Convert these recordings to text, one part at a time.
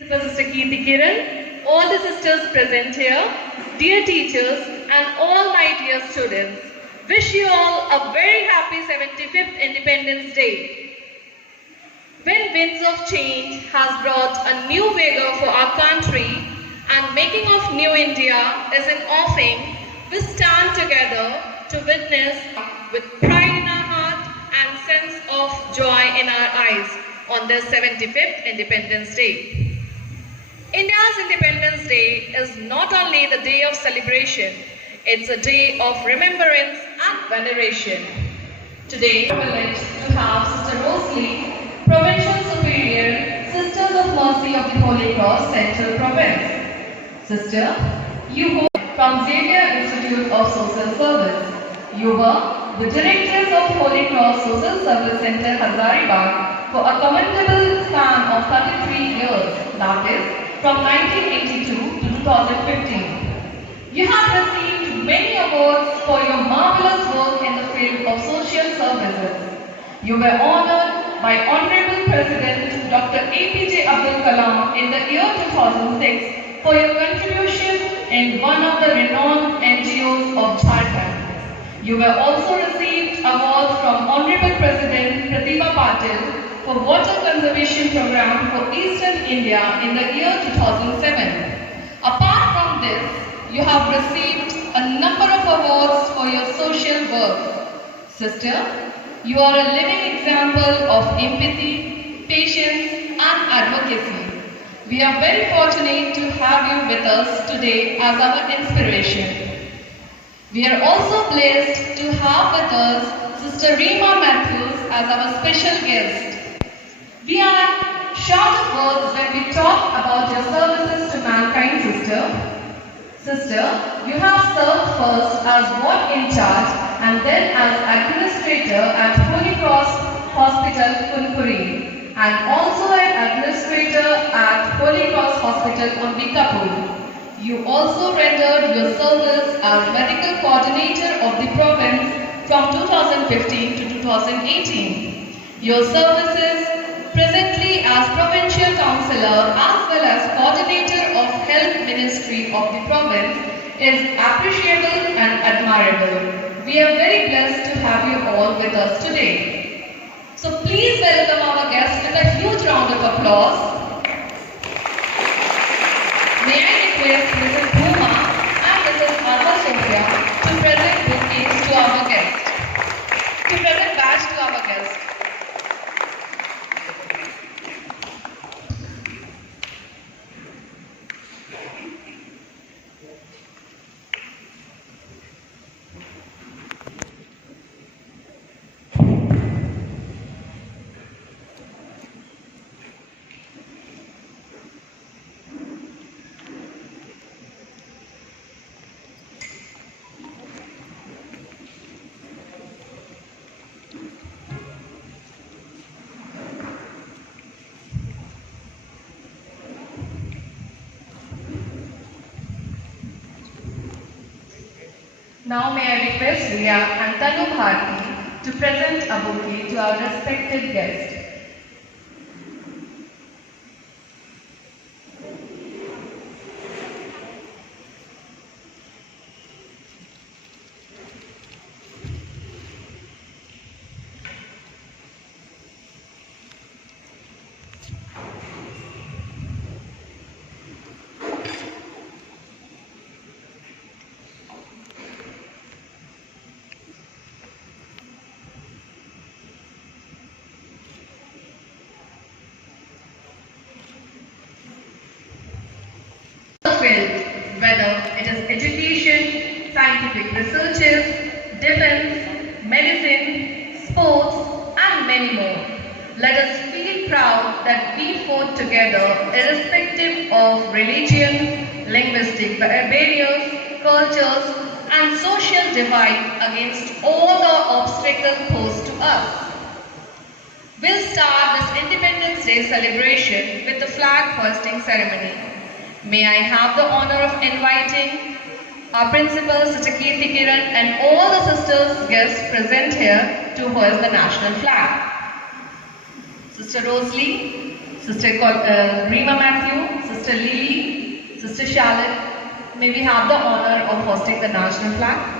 Sister Kirti Kiran, all the sisters present here, dear teachers and all my dear students, wish you all a very happy 75th Independence Day. When winds of change has brought a new vigor for our country and making of new India is in offing, we stand together to witness with pride in our heart and sense of joy in our eyes on this 75th Independence Day. India's Independence Day is not only the day of celebration, it's a day of remembrance and veneration. Today, we are privileged to have Sister Rosalie, Provincial Superior, Sisters of Mercy of the Holy Cross, Central Province. Sister, you hold from Xavier Institute of Social Service. You were the Directress of Holy Cross Social Service Center, Hazaribag, for a commendable span of 33 years, that is, from 1982 to 2015. You have received many awards for your marvelous work in the field of social services. You were honored by Honorable President Dr. APJ Abdul Kalam in the year 2006 for your contribution in one of the renowned NGOs of Jharkhand. You were also received awards from Honorable President Pratibha Patil for Water Conservation Program for Eastern India in the year 2007. Apart from this, you have received a number of awards for your social work. Sister, you are a living example of empathy, patience and advocacy. We are very fortunate to have you with us today as our inspiration. We are also blessed to have with us Sister Rima Matthews as our special guest. We are short of words when we talk about your services to mankind, Sister. Sister, you have served first as ward in charge and then as administrator at Holy Cross Hospital, Kunpuri, and also an administrator at Holy Cross Hospital, Ambikapur. You also rendered your service as medical coordinator of the province from 2015 to 2018. Your services presently as Provincial Councillor as well as Coordinator of Health Ministry of the province is appreciable and admirable. We are very blessed to have you all with us today. So please welcome our guests with a huge round of applause. May I request Mrs. Bhuma and Mrs. Alva Sophia to present bouquets to our guests. To present badge to our guests. Now may I request Riya and Tanu Bharti to present a bouquet to our respected guest. Whether it is education, scientific researches, defense, medicine, sports and many more. Let us feel proud that we fought together irrespective of religion, linguistic barriers, cultures and social divide against all the obstacles posed to us. We'll start this Independence Day celebration with the flag hoisting ceremony. May I have the honor of inviting our principal, Sister Kirti Kiran, and all the sisters guests present here to hoist the national flag. Sister Rosalie, Sister Rima Matthew, Sister Lily, Sister Charlotte, may we have the honor of hosting the national flag.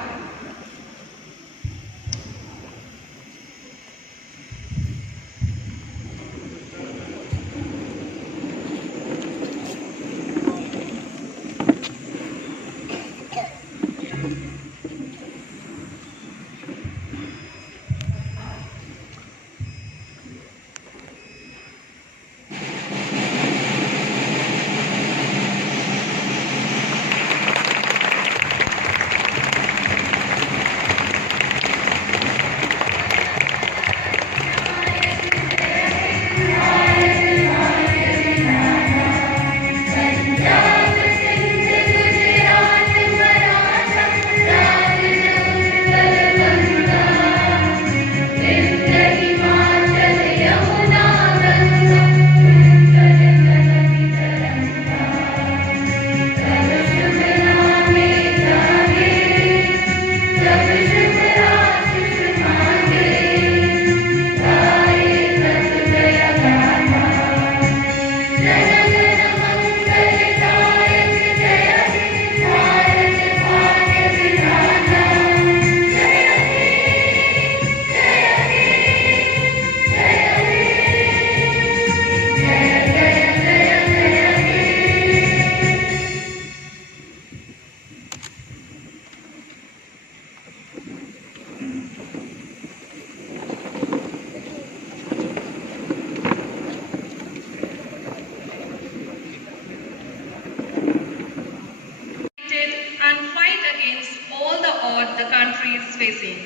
The country is facing.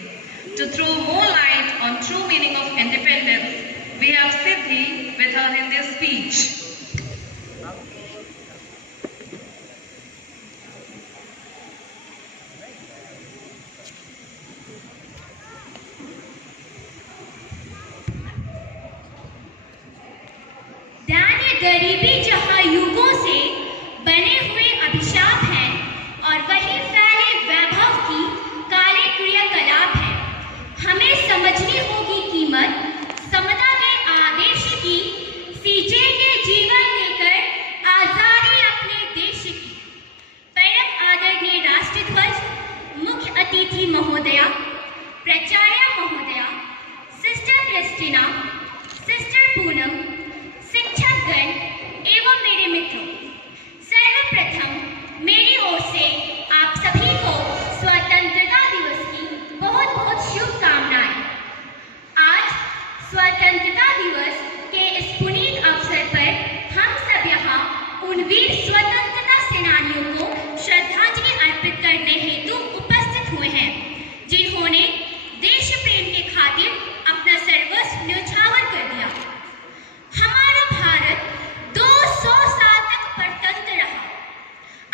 To throw more light on true meaning of independence, we have Siddhi with her Hindi speech. दान्य गरीबी जहाँ युगों से बने हुए अभिशाप हैं और वही फैले वैभव की काले क्रियाकलाप है। हमें समझनी होगी कीमत समता के आदेश की, सींचेंगे जीवन लेकर आजादी अपने देश की। परम आदरणीय राष्ट्रध्वज, मुख्य अतिथि महोदया, प्राचार्य महोदया, सिस्टर क्रिस्टीना, सिस्टर पूनम, शिक्षकगण एवं मेरे मित्रों, सर्वप्रथम मेरी ओर से आप सभी को स्वतंत्रता दिवस की बहुत बहुत शुभकामनाएं। आज स्वतंत्रता दिवस के इस पुनीत अवसर पर हम सब यहाँ उन वीर स्वतंत्रता सेनानियों को श्रद्धांजलि अर्पित करने हेतु उपस्थित हुए हैं, जिन्होंने देश प्रेम के खातिर अपना सर्वस्व न्यौछावर कर दिया। हमारा भारत 200 साल तक परतंत्र रहा।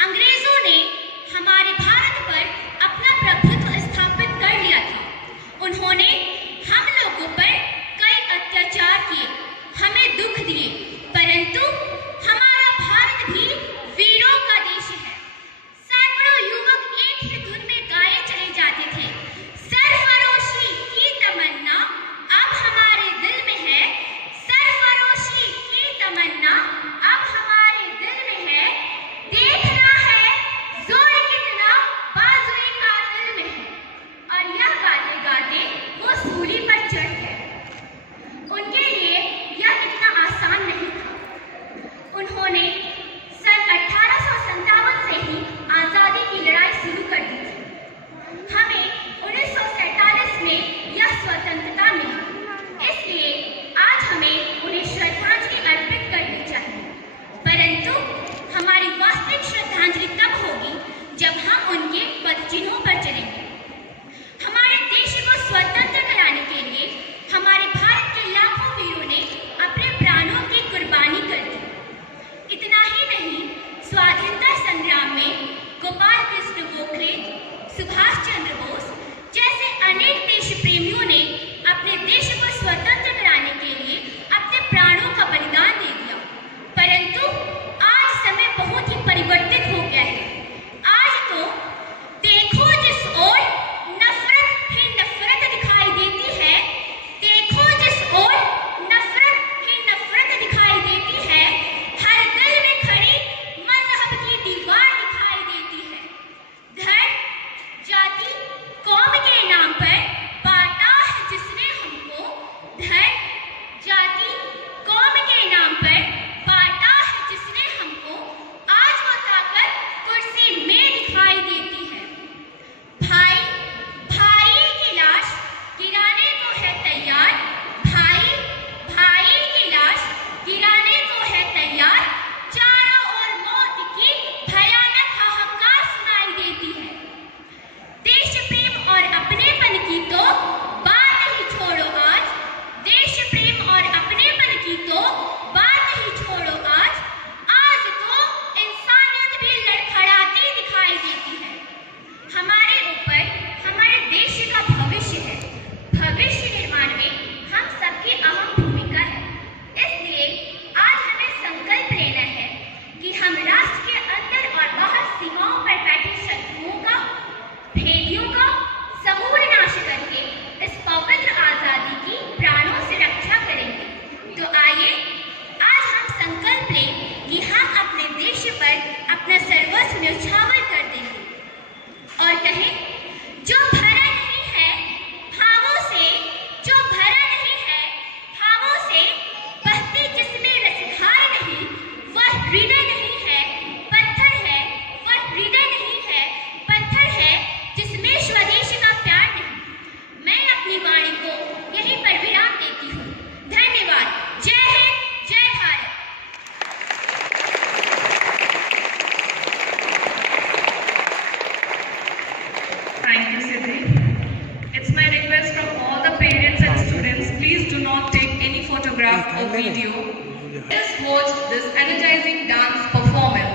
अंग्रेजों ने हमारे भारत पर अपना प्रभुत्व स्थापित कर लिया था। उन्होंने हम लोगों पर कई अत्याचार किए, हमें दुख दिए, परंतु हमारा भारत भी वीरों का देश है। सैकड़ों युवक एक ही धुन में गाए चले जाते थे। सरफरोशी की तमन्ना अब हमारे दिल में है, सरफरोशी की तमन्ना अब हमारे दिल में है। देखना है जोर कितना बाजुए कातिल में है। और यह गाते गाते वो सूली पर चढ़ गए। उनके लिए यह इतना आसान नहीं था। उन्होंने सन 1857 से ही आजादी की लड़ाई शुरू कर दी थी। हमें 1947 में यह स्वतंत्रता मिली, इसलिए आज हमें उन्हें श्रद्धांजलि अर्पित करनी चाहिए। परंतु हमारी वास्तविक श्रद्धांजलि तब होगी जब हम उनके पदचिन्हों पर चलेंगे। हमारे देश को स्वतंत्र कराने के लिए हमारे भारत के लाखों वीरों ने अपने प्राणों की कुर्बानी कर दी। इतना ही नहीं, स्वाधीनता संग्राम में गोपाल कृष्ण गोखले, सुभाष चंद्र बोस जैसे अनेक देश प्रेमियों ने अपने देश को स्वतंत्र कराने के लिए अपने प्राणों का बलिदान दे दिया। परंतु आज समय बहुत ही परिवर्तित हो गया है। आज तो देखो जिस ओर नफरत ही नफरत दिखाई देती है, देखो जिस ओर नफरत ही नफरत दिखाई देती है। हर दिल में खड़ी video. Let us watch this energizing dance performance.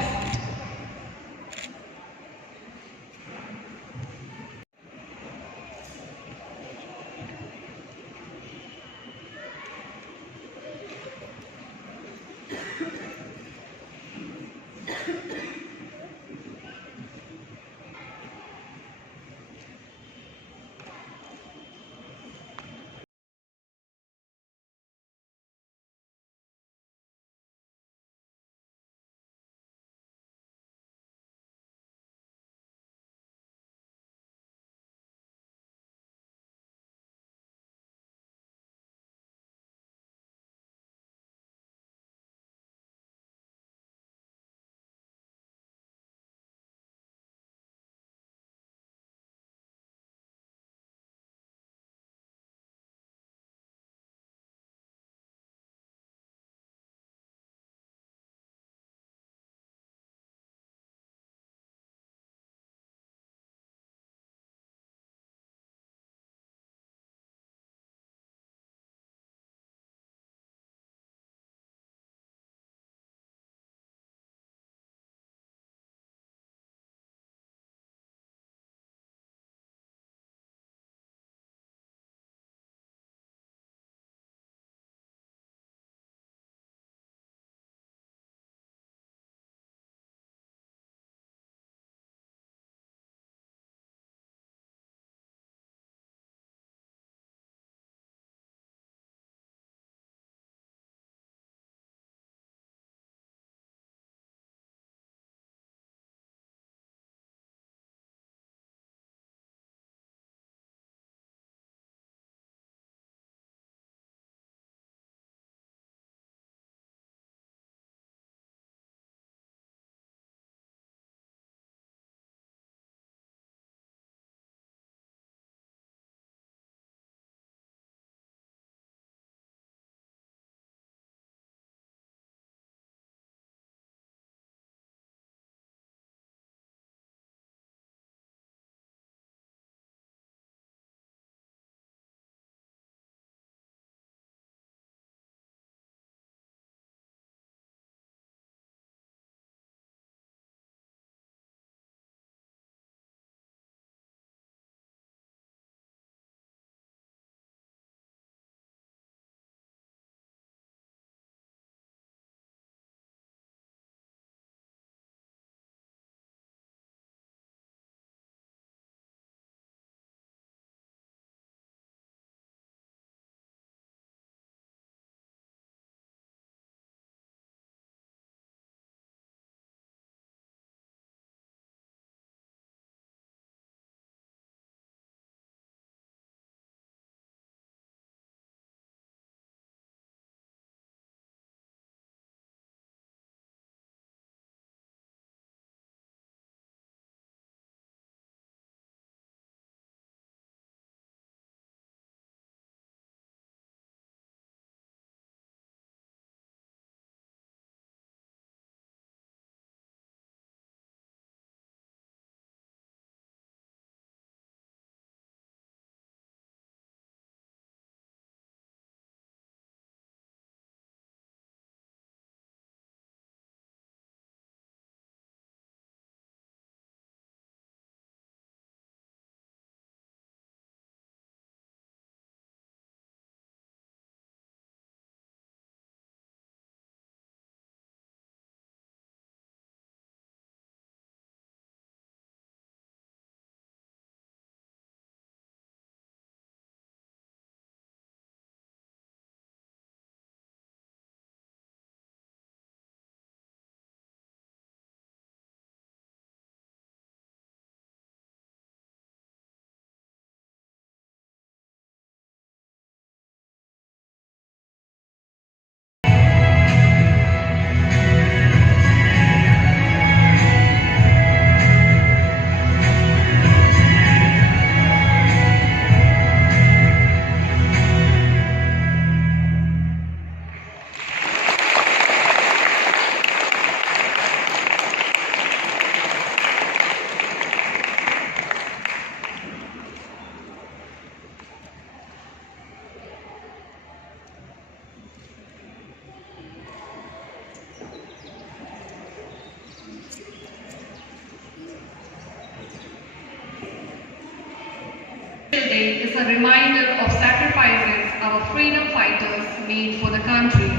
reminder of sacrifices our freedom fighters made for the country.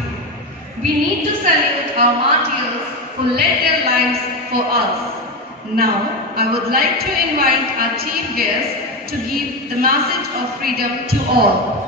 We need to salute our martyrs who led their lives for us. Now, I would like to invite our chief guest to give the message of freedom to all.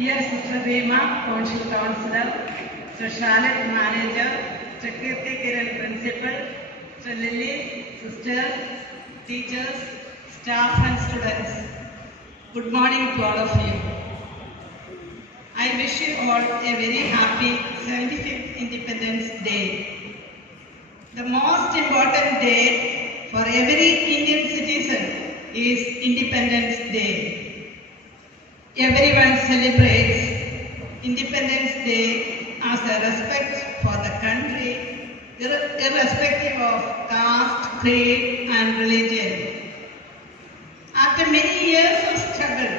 Dear Sister Rema, Council Councillor, Sir Charlotte Manager, Sir Kirti Kiran Principal, Sir Lily, Sisters, Teachers, Staff and Students. Good morning to all of you. I wish you all a very happy 75th Independence Day. The most important day for every Indian citizen is Independence Day. Everyone celebrates Independence Day as a respect for the country, irrespective of caste, creed and religion. After many years of struggle,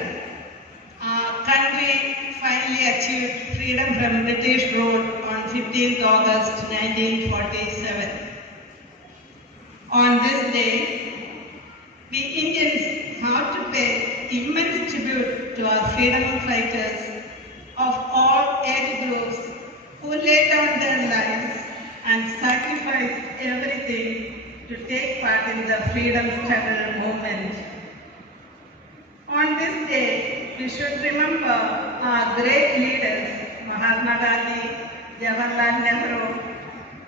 our country finally achieved freedom from British rule on 15th August 1947. On this day, we Indians have to pay immense tribute to our freedom fighters of all age groups who laid down their lives and sacrificed everything to take part in the freedom struggle movement. On this day, we should remember our great leaders, Mahatma Gandhi, Jawaharlal Nehru,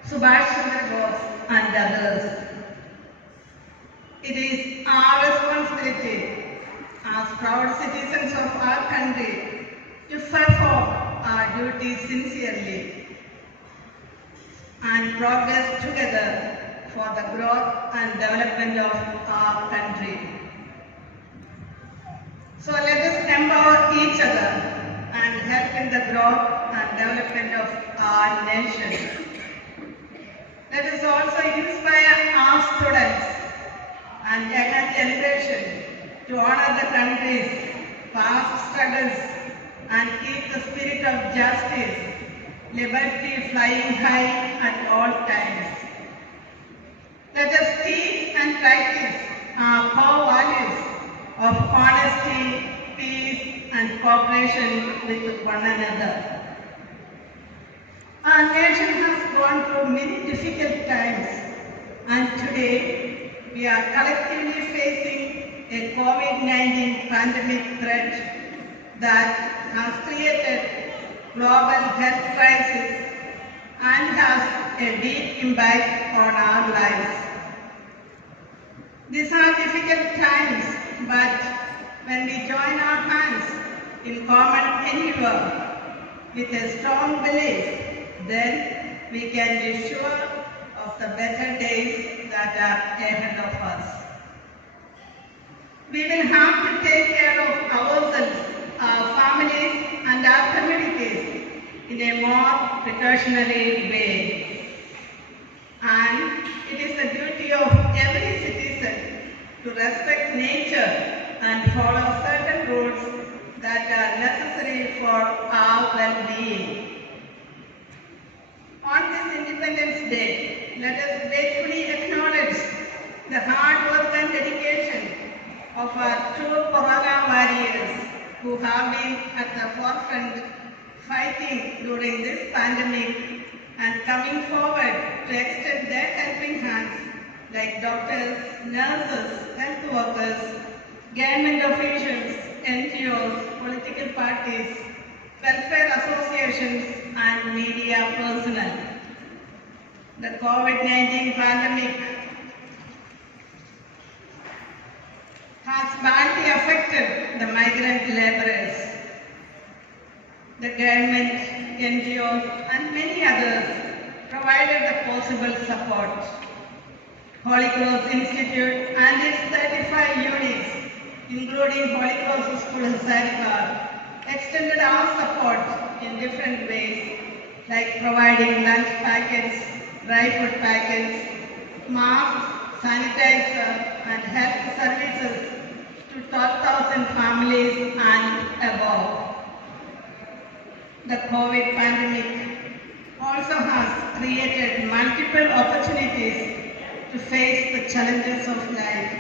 Subhash Chandra Bose and others. It is our responsibility as proud citizens of our country to perform our duties sincerely and progress together for the growth and development of our country. So let us empower each other and help in the growth and development of our nation. Let us also inspire our students and younger generation to honor the country's past struggles and keep the spirit of justice, liberty flying high at all times. Let us teach and practice our core values of honesty, peace and cooperation with one another. Our nation has gone through many difficult times and today we are collectively facing a COVID-19 pandemic threat that has created global health crisis and has a deep impact on our lives. These are difficult times, but when we join our hands in common endeavor with a strong belief, then we can be sure of the better days that are ahead of us. We will have to take care of ourselves, our families and our communities in a more precautionary way. And it is the duty of every citizen to respect nature and follow certain rules that are necessary for our well-being. On this Independence Day, let us gratefully acknowledge the hard work and dedication of our true Corona warriors who have been at the forefront fighting during this pandemic and coming forward to extend their helping hands like doctors, nurses, health workers, government officials, NGOs, political parties, welfare associations and media personnel. The COVID-19 pandemic has badly affected the migrant laborers. The government, NGOs and many others provided the possible support. Holy Cross Institute and its 35 units, including Holy Cross School Hazaribag, extended our support in different ways, like providing lunch packets, dry food packets, masks, sanitizer and health services to 12,000 families and above. The COVID pandemic also has created multiple opportunities to face the challenges of life.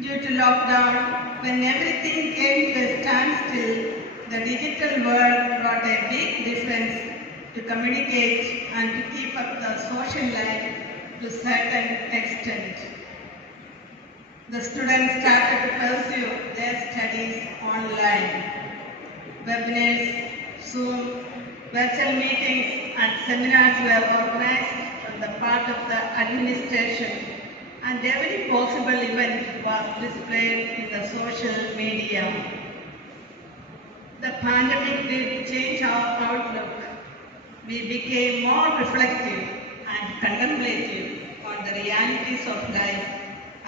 Due to lockdown, when everything came to a standstill, the digital world brought a big difference to communicate and to keep up the social life to a certain extent. The students started to pursue their studies online. Webinars, Zoom, virtual meetings and seminars were organized on the part of the administration, and every possible event was displayed in the social media. The pandemic did change our outlook. We became more reflective and contemplative on the realities of life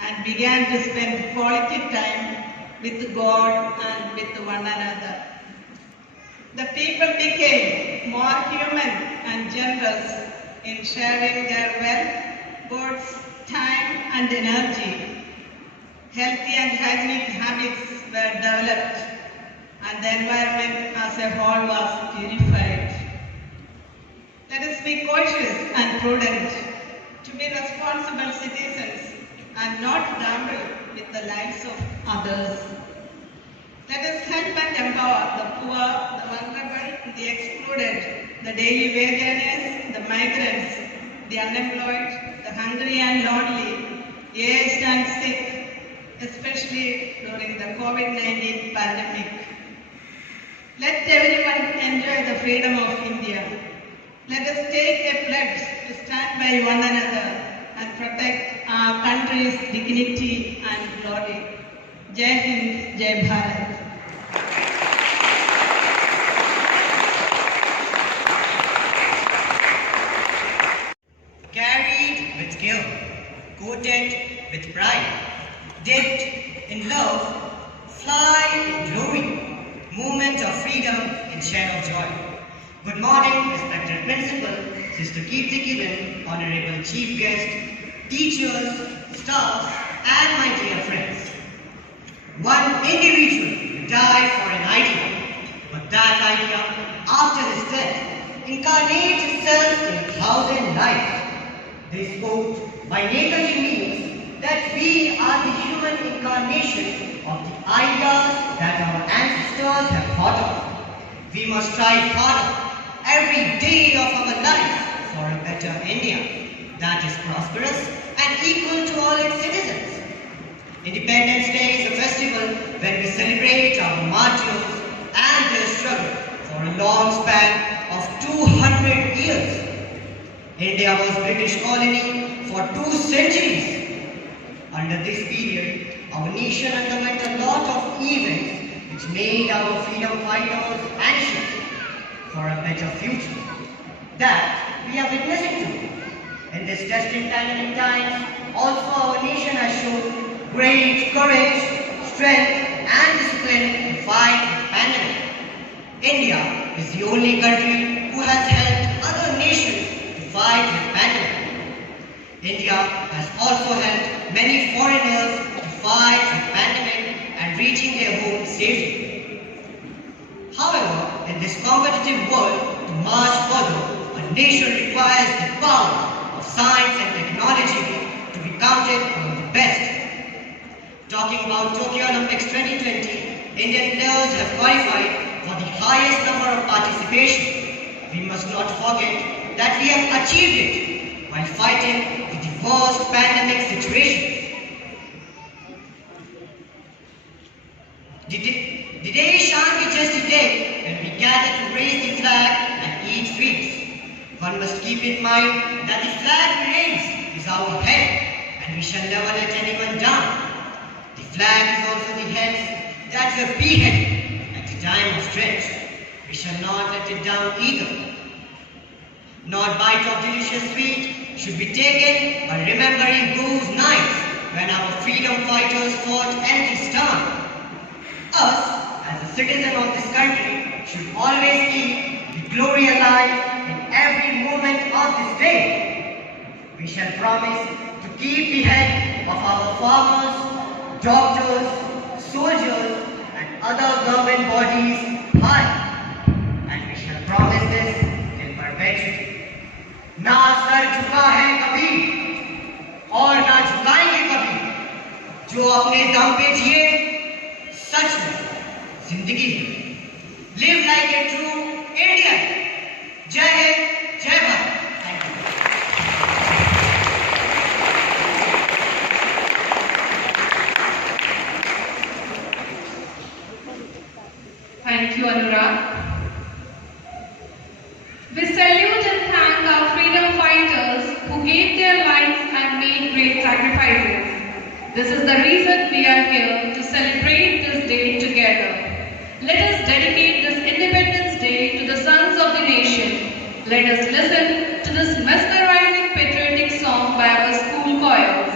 and began to spend quality time with God and with one another. The people became more human and generous in sharing their wealth, goods, time and energy. Healthy and hygienic habits were developed and the environment as a whole was purified. Let us be cautious and prudent to be responsible citizens and not gamble with the lives of others. Let us help and empower the poor, the vulnerable, the excluded, the daily wage earners, the migrants, the unemployed, the hungry and lonely, aged and sick, especially during the COVID-19 pandemic. Let everyone enjoy the freedom of India. Let us take a pledge to stand by one another and protect our country's dignity and glory. Jai Hind, Jai Bharat. Carried with guilt, coated with pride, dipped in love, fly in glory, movement of freedom and share of joy. Good morning, respected principal, Sister Kirti Kiran, honorable chief guest, teachers, staff, and my dear friends. One individual will die for an idea, but that idea, after his death, incarnates itself in 1,000 lives. This quote by Netaji means that we are the human incarnation of the ideas that our ancestors have thought of. We must strive harder every day of our lives for a better India that is prosperous and equal to all its citizens. Independence Day is a festival when we celebrate our martyrs and their struggle for a long span of 200 years. India was British colony for 2 centuries. Under this period, our nation underwent a lot of events which made our freedom fighters anxious for a better future. That we are witnessing to. In this testing dynamic times, also our nation has shown great courage, strength and discipline to fight the pandemic. India is the only country who has helped other nations to fight the pandemic. India has also helped many foreigners to fight the pandemic and reaching their homes safely. However, in this competitive world, to march further, a nation requires the power of science and technology to be counted among the best. Talking about Tokyo Olympics 2020, Indian players have qualified for the highest number of participation. We must not forget that we have achieved it while fighting the worst pandemic situations. The day shan't be just a day when we gather to raise the flag and eat sweets. One must keep in mind that the flag we raise is our head and we shall never let anyone down. The flag is also the heads that were beheaded at the time of stretch. We shall not let it down either. Not bite of delicious sweet should be taken by remembering those nights when our freedom fighters fought empty stomach. Us, as a citizen of this country, should always keep the glory alive in every moment of this day. We shall promise to keep the head of our farmers, doctors, soldiers, and other government bodies high. And we shall promise this in perpetuity. ना sir झुका है कभी और ना झुकाएंगे कभी। जो अपने दम पे जिए सच में जिंदगी है। Live like a true Indian. जय हिंद, जय Bharat. Thank you, Anurag. We salute and thank our freedom fighters who gave their lives and made great sacrifices. This is the reason we are here to celebrate this day together. Let us dedicate this Independence Day to the sons of the nation. Let us listen to this mesmerizing patriotic song by our school choirs.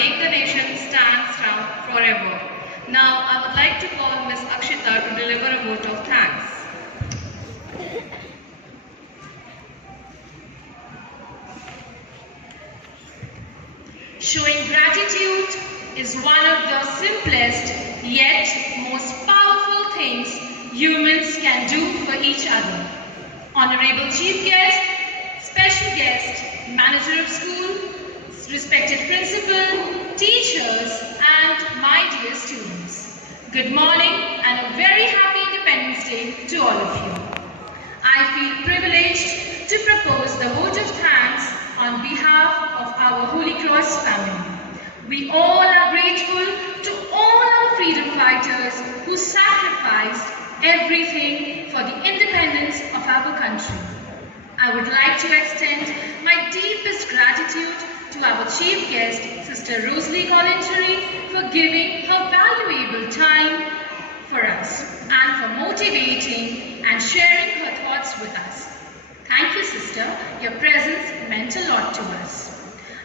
make the nation stand strong forever. Now, I would like to call Ms. Akshita to deliver a vote of thanks. Showing gratitude is one of the simplest yet most powerful things humans can do for each other. Honorable Chief Guest, Special Guest, Manager of School, respected Principal, teachers, and my dear students. Good morning and a very happy Independence Day to all of you. I feel privileged to propose the vote of thanks on behalf of our Holy Cross family. We all are grateful to all our freedom fighters who sacrificed everything for the independence of our country. I would like to extend my deepest gratitude to our chief guest, Sister Rosalie Collingwood, for giving her valuable time for us and for motivating and sharing her thoughts with us. Thank you, Sister. Your presence meant a lot to us.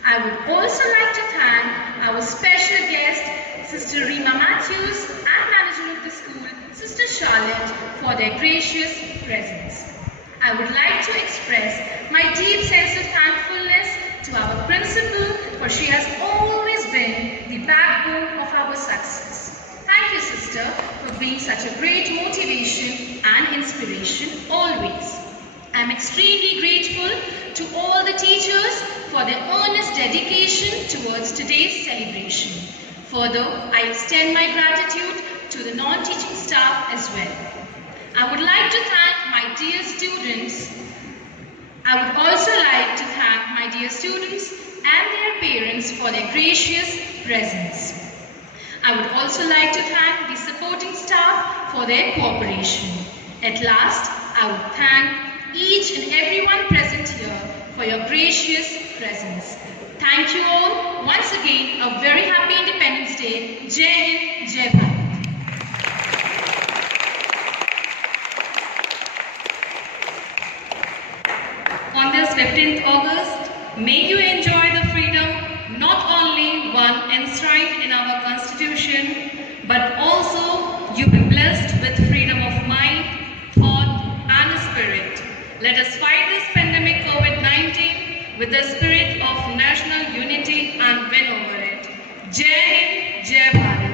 I would also like to thank our special guest, Sister Rima Matthews, and Manager of the school, Sister Charlotte, for their gracious presence. I would like to express my deep sense of thankfulness to our principal, for she has always been the backbone of our success. Thank you, Sister, for being such a great motivation and inspiration always. I am extremely grateful to all the teachers for their earnest dedication towards today's celebration. Further, I extend my gratitude to the non-teaching staff as well. I would like to thank my dear students. I would also like to thank my dear students and their parents for their gracious presence. I would also like to thank the supporting staff for their cooperation. At last, I would thank each and everyone present here for your gracious presence. Thank you all. Once again, a very happy Independence Day. Jai Hind, Jai Bharat. On this 15th August, may you enjoy the freedom not only one enshrined in our Constitution, but also you be blessed with freedom of mind, thought, and spirit. Let us fight this pandemic COVID-19 with the spirit of national unity and win over it. Jai Hind, Jai Bharat.